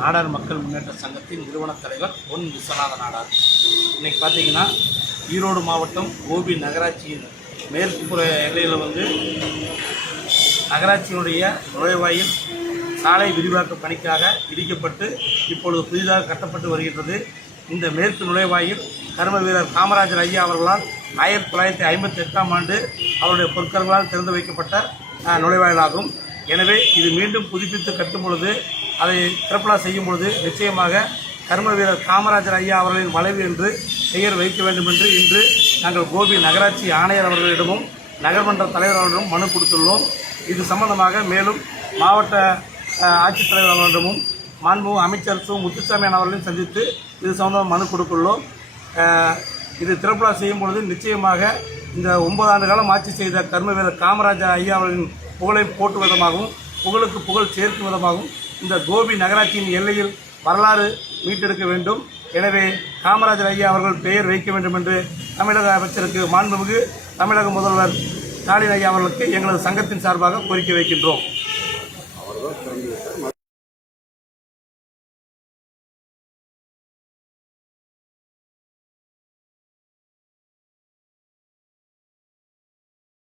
நாடார் மக்கள் முன்னேற்ற சங்கத்தின் நிறுவனத் தலைவர் பொன் விஸ்வநாத நாடார். இன்றைக்கி பார்த்தீங்கன்னா ஈரோடு மாவட்டம் கோபி நகராட்சியின் மேற்குப்புற எல்லையில் நகராட்சியினுடைய நுழைவாயில் சாலை விரிவாக்க பணிக்காக இடிக்கப்பட்டு இப்பொழுது புதிதாக கட்டப்பட்டு வருகின்றது. இந்த மேற்கு நுழைவாயில் கர்ம வீரர் காமராஜர் ஐயா அவர்களால் 1958ஆம் ஆண்டு அவருடைய பொற்கர்களால் திறந்து வைக்கப்பட்ட நுழைவாயிலாகும். எனவே இது மீண்டும் புதுப்பித்து கட்டும் பொழுது, அதை திறப்பலா செய்யும் பொழுது நிச்சயமாக கர்ம வீரர் காமராஜர் ஐயா அவர்களின் வளைவு என்று பெயர் வைக்க வேண்டும் என்று இன்று நாங்கள் கோபி நகராட்சி ஆணையர் அவர்களிடமும் நகர்மன்ற தலைவர் அவர்களிடம் மனு கொடுத்துள்ளோம். இது சம்பந்தமாக மேலும் மாவட்ட ஆட்சித்தலைவர் அவர்களிடமும் மாண்புமிகு அமைச்சர் சு முத்துசாமி அவர்களையும் சந்தித்து இது சம்பந்தமாக மனு கொடுத்துள்ளோம். இது திறப்பலா செய்யும் பொழுது நிச்சயமாக இந்த 9 ஆண்டு காலம் ஆட்சி செய்த கர்ம வீரர் காமராஜர் ஐயா அவர்களின் புகழை போற்றும் விதமாகவும் புகழுக்கு புகழ் சேர்க்கும் விதமாகவும் இந்த கோபி நகராட்சியின் எல்லையில் வரலாறு மீட்டெடுக்க வேண்டும். எனவே காமராஜர் ஐயா அவர்கள் பெயர் வைக்க வேண்டும் என்று தமிழக அமைச்சருக்கு மாண்புமிகு தமிழக முதல்வர் ஸ்டாலின் ஐயா அவர்களுக்கு எங்களது சங்கத்தின் சார்பாக கோரிக்கை வைக்கின்றோம்.